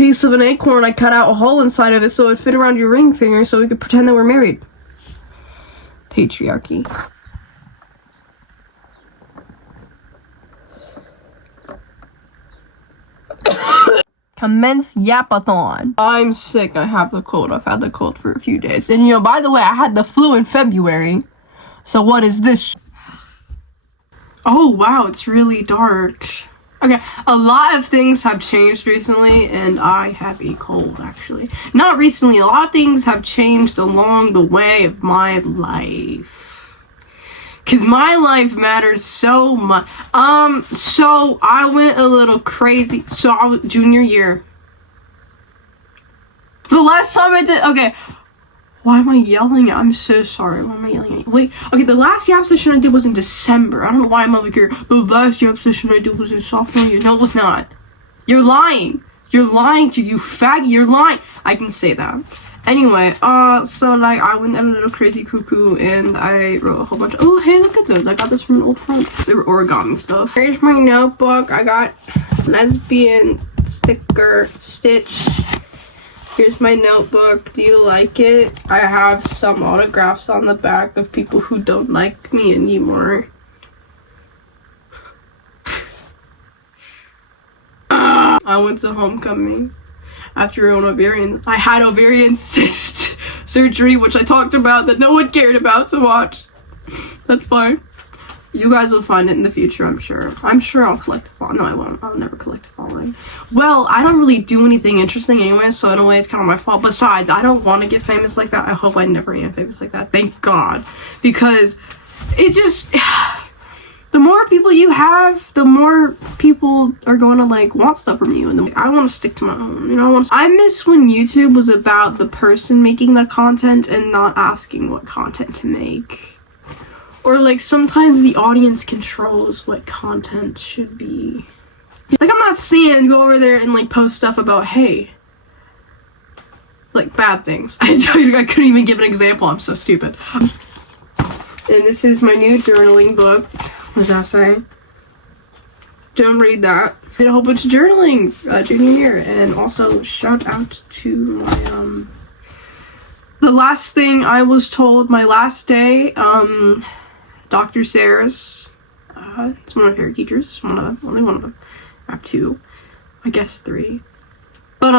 piece of an acorn, I cut out a hole inside of it so it would fit around your ring finger so we could pretend that we're married. Patriarchy. Commence yapathon. I'm sick. I have the cold. I've had the cold for a few days. And you know, by the way, I had the flu in February. So what is this? Oh wow, it's really dark. Okay, a lot of things have changed recently, and I have a cold, actually. Not recently, a lot of things have changed along the way of my life. Because my life matters so much. So I went a little crazy. So I was junior year. The last time I did, okay. Why am I yelling? I'm so sorry. Why am I yelling? Wait, okay, the last yap session I did was in December. I don't know why I'm over here. The last yap session I did was in sophomore year. No, it was not. You're lying. You're lying to you faggot. You're lying. I can say that. Anyway, so like I went a little crazy cuckoo and I wrote a whole bunch of, oh hey, look at those. I got this from an old friend. They were origami stuff. Here's my notebook. I got lesbian sticker stitch. Here's my notebook. Do you like it? I have some autographs on the back of people who don't like me anymore. I went to homecoming after an ovarian. I had ovarian cyst surgery, which I talked about that no one cared about, so watch. That's fine. You guys will find it in the future, I'm sure. I'm sure I'll collect a following. No, I won't. I'll never collect a following. Well, I don't really do anything interesting anyway, so in a way it's kind of my fault. Besides, I don't want to get famous like that. I hope I never am famous like that. Thank God. Because it just... The more people you have, the more people are going to, like, want stuff from you. And I want to stick to my own, you know? I miss when YouTube was about the person making the content and not asking what content to make. Or, like, sometimes the audience controls what content should be. Like, I'm not saying go over there and, like, post stuff about, hey, like, bad things. I couldn't even give an example. I'm so stupid. And this is my new journaling book. What does that say? Don't read that. Did a whole bunch of journaling junior year. And also, shout out to my, the last thing I was told, my last day, Dr. Saris, it's one of her teachers, only one of them. I have two, I guess three. But,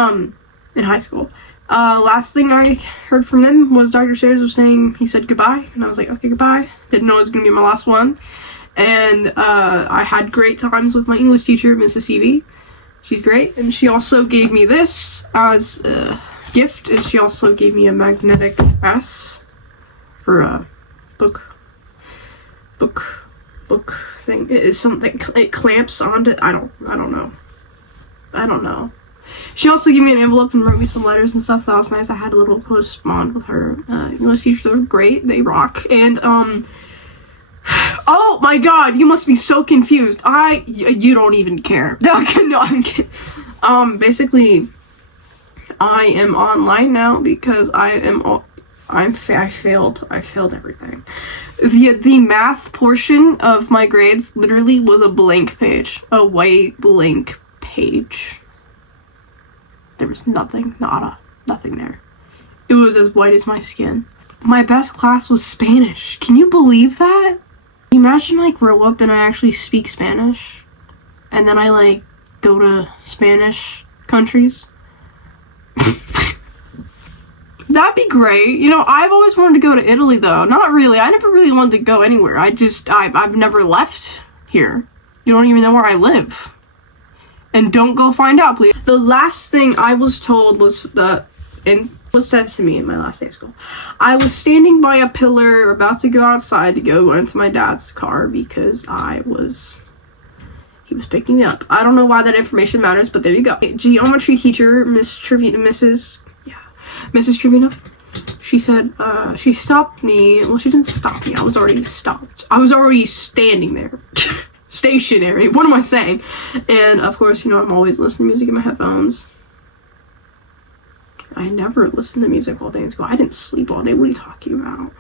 in high school. Last thing I heard from them was Dr. Saris was saying, he said goodbye, and I was like, okay, goodbye. Didn't know it was gonna be my last one. And, I had great times with my English teacher, Mrs. Evie. She's great, and she also gave me this as a gift, and she also gave me a magnetic S for a book thing. It is something, it clamps onto, I don't know. She also gave me an envelope and wrote me some letters and stuff. That was nice. I had a little correspond with her. English teachers are great. They rock. And, oh my god, you must be so confused. You don't even care. No, I'm kidding. Basically, I am online now because I failed everything. The math portion of my grades literally was a blank page. A white blank page. There was nothing, nothing there. It was as white as my skin. My best class was Spanish. Can you believe that? Imagine I grow up and I actually speak Spanish. And then I, like, go to Spanish countries. That'd be great. You know, I've always wanted to go to Italy, though. Not really. I never really wanted to go anywhere. I've never left here. You don't even know where I live. And don't go find out, please. The last thing I was told was was said to me in my last day of school. I was standing by a pillar, about to go outside to go into my dad's car because he was picking me up. I don't know why that information matters, but there you go. Geometry teacher, Mrs. Trevino, she said, she stopped me. Well, she didn't stop me. I was already stopped. I was already standing there. Stationary. What am I saying? And, of course, you know, I'm always listening to music in my headphones. I never listened to music all day in school. I didn't sleep all day. What are you talking about?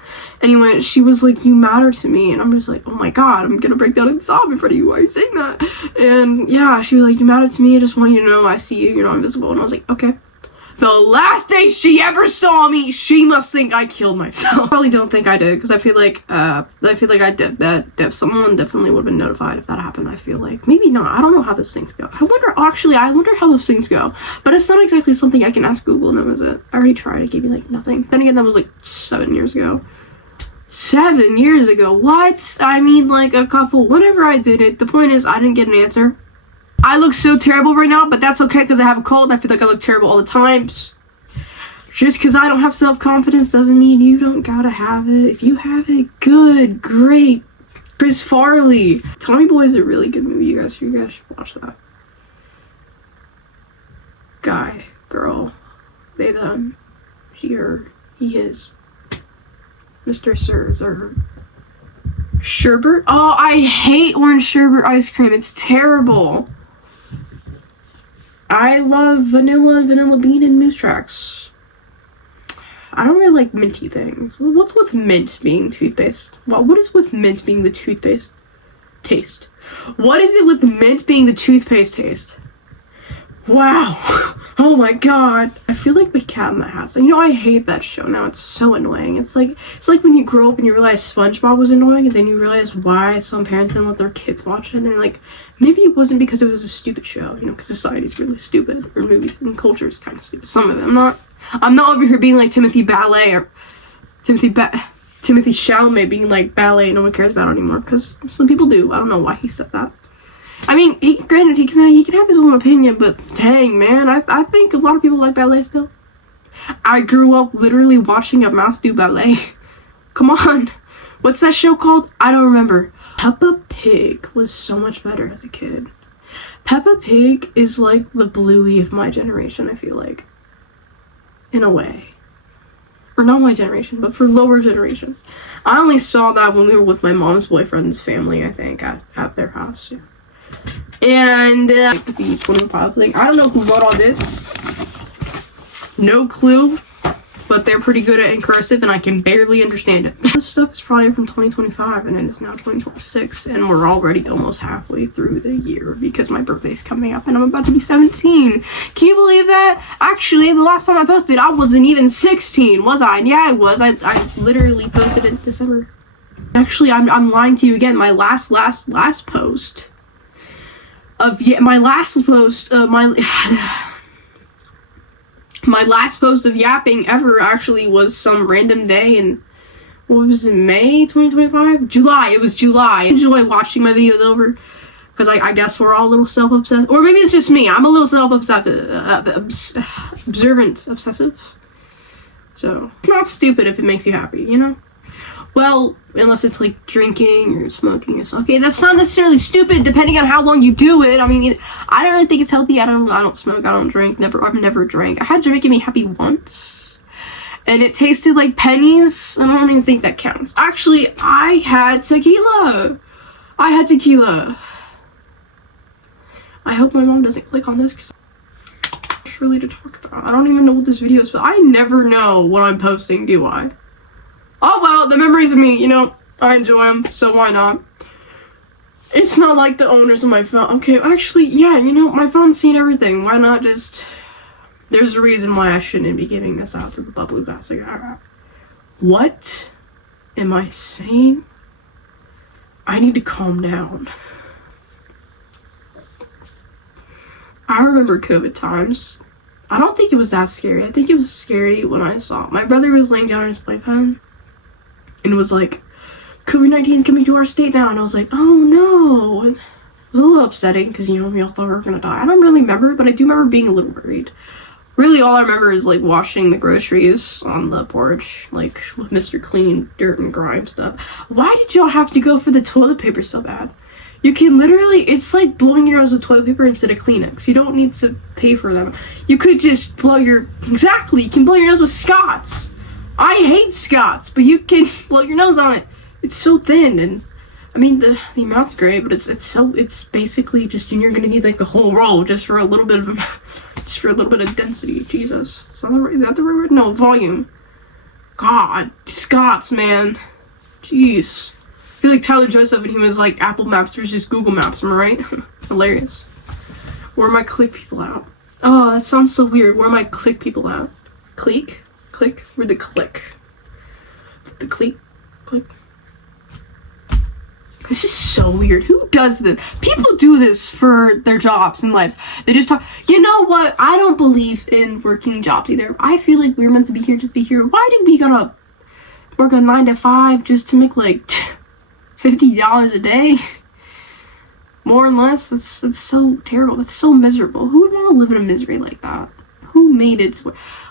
Anyway, she was like, you matter to me. And I'm just like, oh my God, I'm gonna break down and sob in front of you. Why are you saying that? And yeah, she was like, you matter to me. I just want you to know I see you. You're not invisible. And I was like, okay. The last day she ever saw me, she must think I killed myself. I probably don't think I did, because I feel like I did that. Someone definitely would have been notified if that happened. I feel like maybe not. I don't know how those things go. I wonder how those things go. But it's not exactly something I can ask Google. No, is it? I already tried. It gave me like nothing. Then again, that was like 7 years ago. 7 years ago. What? I mean, like a couple. Whenever I did it, the point is I didn't get an answer. I look so terrible right now, but that's okay because I have a cold. I feel like I look terrible all the time. Just because I don't have self-confidence doesn't mean you don't gotta have it. If you have it, good, great. Chris Farley. Tommy Boy is a really good movie, you guys should watch that. Guy, girl, they, them, she, her, he, his. Mr. Sir, Zer. Sherbet? Oh, I hate orange sherbet ice cream. It's terrible. I love vanilla bean, and moose tracks. I don't really like minty things. Well, what's with mint being toothpaste? Well, what is with mint being the toothpaste taste? What is it with mint being the toothpaste taste? Wow. Oh my God. I feel like the Cat in the Hat. You know, I hate that show now. It's so annoying. It's like when you grow up and you realize SpongeBob was annoying, and then you realize why some parents didn't let their kids watch it. And they're like, maybe it wasn't because it was a stupid show, you know, because society's really stupid, or movies and culture is kind of stupid. Some of them. I'm not over here being like Timothy Ballet or Timothy Chalamet being like ballet no one cares about anymore, because some people do. I don't know why he said that. I mean, granted, he can have his own opinion, but dang, man, I think a lot of people like ballet still. I grew up literally watching a mouse do ballet. Come on. What's that show called? I don't remember. Peppa Pig was so much better as a kid. Peppa Pig is like the Bluey of my generation, I feel like. In a way. Or not my generation, but for lower generations. I only saw that when we were with my mom's boyfriend's family, I think, at their house. Yeah. And the 21 Pilots thing. I don't know who wrote all this. No clue. But they're pretty good at in cursive, and I can barely understand it. This stuff is probably from 2025, and it is now 2026, and we're already almost halfway through the year because my birthday's coming up, and I'm about to be 17. Can you believe that? Actually, the last time I posted, I wasn't even 16, was I? Yeah, I was. I literally posted in December. Actually, I'm lying to you again. My last post of my last post of yapping ever actually was some random day in, what was it, May 2025? July. It was July. I enjoy watching my videos over because I guess we're all a little self-obsessed, or maybe it's just me. I'm a little obsessive. So it's not stupid if it makes you happy, you know? Well, unless it's like drinking or smoking or something. Okay, that's not necessarily stupid depending on how long you do it. I mean, I don't really think it's healthy. I don't smoke, I don't drink. I've never drank. I had Jamaica Me Happy once, and it tasted like pennies, and I don't even think that counts. Actually, I had tequila. I hope my mom doesn't click on this because it's really to talk about. I don't even know what this video is, but I never know what I'm posting, do I? Oh well, the memories of me, you know, I enjoy them, so why not? It's not like the owners of my phone. Okay, actually, yeah, you know, my phone's seen everything. Why not just... There's a reason why I shouldn't be giving this out to the bubbly plastic. What am I saying? I need to calm down. I remember COVID times. I don't think it was that scary. I think it was scary when I saw my brother was laying down in his playpen, and it was like, COVID-19 is coming to our state now, and I was like, oh no. It was a little upsetting because, you know, we all thought we were gonna die. I don't really remember, but I do remember being a little worried. Really, all I remember is like washing the groceries on the porch, like with Mr. Clean, dirt and grime stuff. Why did y'all have to go for the toilet paper so bad? You can literally, it's like blowing your nose with toilet paper instead of Kleenex. You don't need to pay for them. You could just exactly, you can blow your nose with Scott's. I hate Scott's, but you can blow your nose on it. It's so thin, and I mean, the amount's great, but it's basically just, you're gonna need like the whole roll just for a little bit of Just for a little bit of density. Jesus. Is that the right word? No, volume. God. Scots, man. Jeez. I feel like Tyler Joseph and he was like Apple Maps versus Google Maps, am I right? Hilarious. Where am I click people out? Oh, that sounds so weird. Where am I click people out? Click? Click? Where'd the click? The click? Click? This is so weird. Who does this? People do this for their jobs and lives. They just talk. You know what? I don't believe in working jobs either. I feel like we're meant to be here, just be here. Why do we gotta work a 9 to 5 just to make like $50 a day? More and less. That's so terrible. That's so miserable. Who would want to live in a misery like that? Who made it?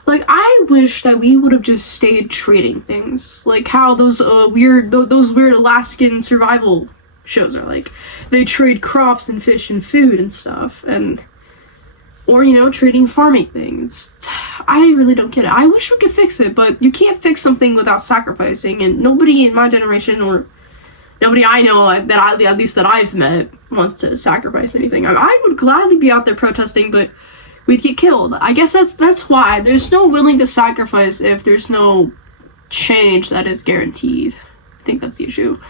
Like, I wish that we would have just stayed trading things. Like how those weird Alaskan survival shows are like. They trade crops and fish and food and stuff. Or, you know, trading farming things. I really don't get it. I wish we could fix it, but you can't fix something without sacrificing. And nobody in my generation or nobody I know that at least that I've met wants to sacrifice anything. I would gladly be out there protesting, but we'd get killed. I guess that's why there's no willing to sacrifice if there's no change that is guaranteed. I think that's the issue.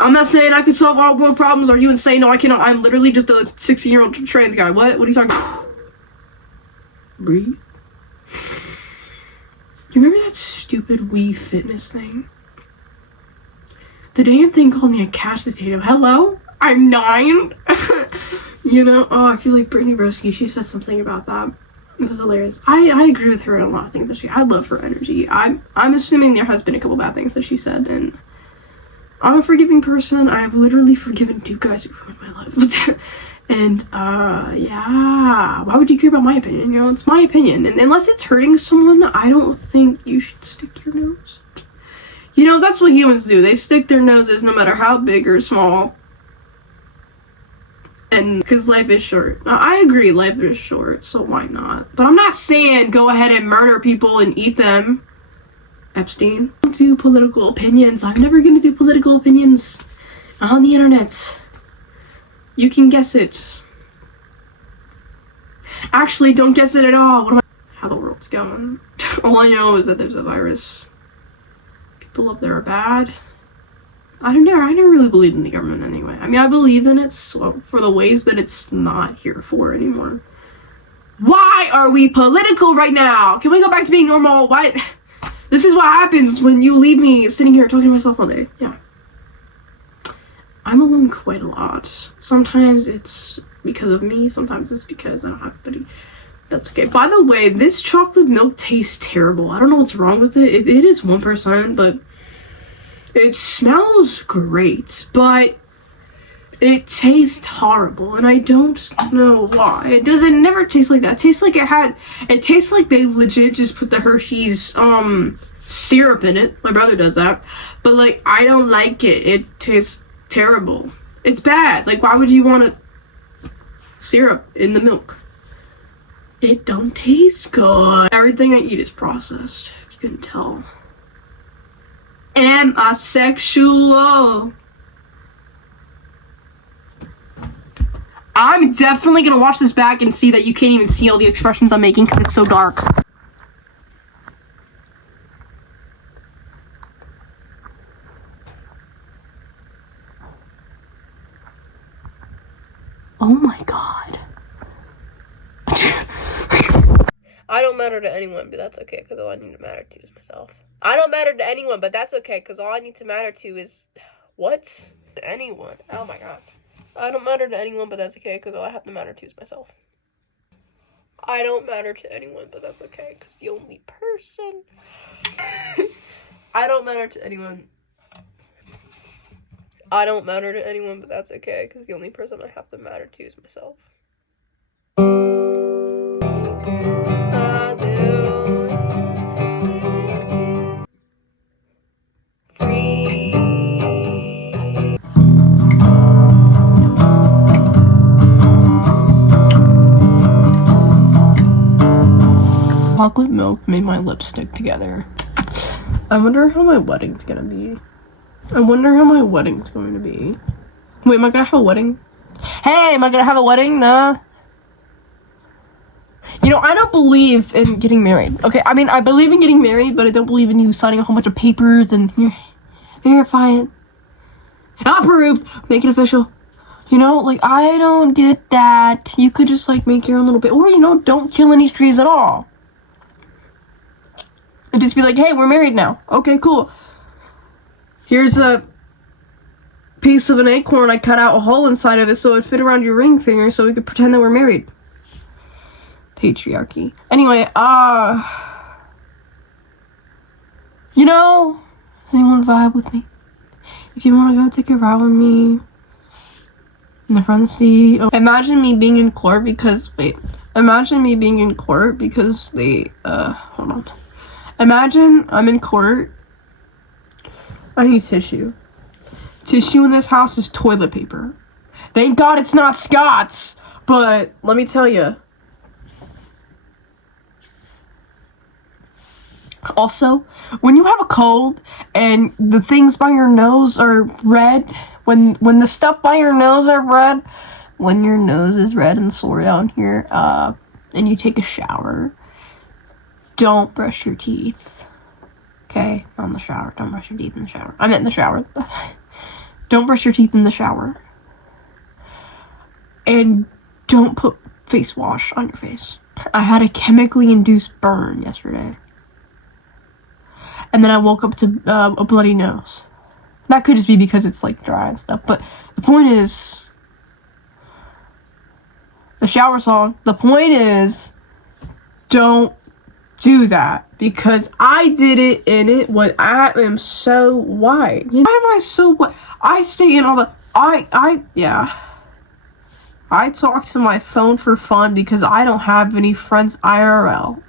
I'm not saying I could solve all world problems. Are you insane? No, I cannot. I'm literally just a 16-year-old trans guy. What are you talking about? Breathe. You remember that stupid Wii Fitness thing? The damn thing called me a couch potato. Hello? I'm 9? You know? Oh, I feel like Brittany Broski, she said something about that. It was hilarious. I agree with her on a lot of things that I love her energy. I'm assuming there has been a couple bad things that she said, and I'm a forgiving person. I've literally forgiven 2 guys who ruined my life. And, yeah. Why would you care about my opinion? You know, it's my opinion. And unless it's hurting someone, I don't think you should stick your nose. You know, that's what humans do. They stick their noses no matter how big or small. And because life is short. Now, I agree, life is short, so why not? But I'm not saying go ahead and murder people and eat them. Epstein. I don't do political opinions. I'm never gonna do political opinions on the internet. You can guess it. Actually, don't guess it at all. How the world's going. All I know is that there's a virus. People up there are bad. I never really believed in the government anyway. I mean, I believe in it for the ways that it's not here for anymore. Why are we political right now? Can we go back to being normal? Why? This is what happens when you leave me sitting here talking to myself all day. Yeah. I'm alone quite a lot. Sometimes it's because of me. Sometimes it's because I don't have anybody. That's okay. By the way, this chocolate milk tastes terrible. I don't know what's wrong with it. It is 1%, but it smells great, but it tastes horrible, and I don't know why. It never tastes like that. It tastes like they legit just put the Hershey's syrup in it. My brother does that, but like I don't like it. It tastes terrible. It's bad. Like, why would you want a syrup in the milk? It don't taste good. Everything I eat is processed. You can tell. Am I sexual? I'm definitely gonna watch this back and see that you can't even see all the expressions I'm making because it's so dark. Oh my god. I don't matter to anyone, but that's okay, because all I need to matter to is myself. I don't matter to anyone, but that's okay, because all I need to matter to is... What? Anyone. Oh my god. I don't matter to anyone, but that's okay, because all I have to matter to is myself. I don't matter to anyone, but that's okay, because the only person... I don't matter to anyone. I don't matter to anyone, but that's okay, because the only person I have to matter to is myself. I do. Free. Chocolate milk made my lips stick together. I wonder how my wedding's gonna be. Wait, am I gonna have a wedding? Hey, am I gonna have a wedding? Nah. You know, I don't believe in getting married. Okay, I mean, I believe in getting married, but I don't believe in you signing a whole bunch of papers and verify it. Approved! Make it official. You know, like, I don't get that. You could just, like, make your own little bit. Or, you know, don't kill any trees at all. And just be like, hey, we're married now. Okay, cool. Here's a piece of an acorn. I cut out a hole inside of it so it fit around your ring finger so we could pretend that we're married. Patriarchy. Anyway, you know, does anyone vibe with me? If you want to go take a ride with me in the front seat. Oh, imagine me being in court because, imagine me being in court because they, hold on. Imagine I'm in court. I need tissue. Tissue in this house is toilet paper. Thank God it's not Scott's, but let me tell you. Also, when you have a cold and the things by your nose are red, when the stuff by your nose are red, when your nose is red and sore down here, and you take a shower, don't brush your teeth. Okay? Not in the shower. Don't brush your teeth in the shower. I meant in the shower. Don't brush your teeth in the shower. And don't put face wash on your face. I had a chemically induced burn yesterday. And then I woke up to a bloody nose. That could just be because it's like dry and stuff. But the point is, the shower song, the point is, don't do that. Because I did it in it when I am so white. Why am I so white? I stay in all the, yeah. I talk to my phone for fun because I don't have any friends IRL.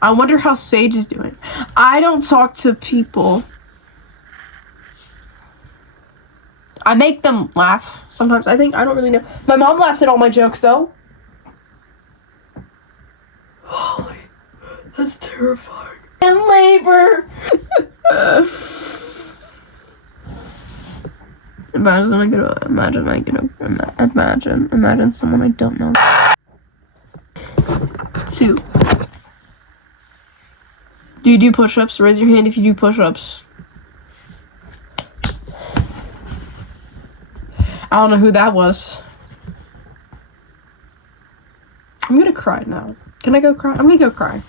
I wonder how Sage is doing. I don't talk to people. I make them laugh sometimes. I don't really know. My mom laughs at all my jokes though. Holy, that's terrifying. In labor. Imagine someone I don't know. 2. Do you do push-ups? Raise your hand if you do push-ups. I don't know who that was. I'm gonna cry now. Can I go cry? I'm gonna go cry.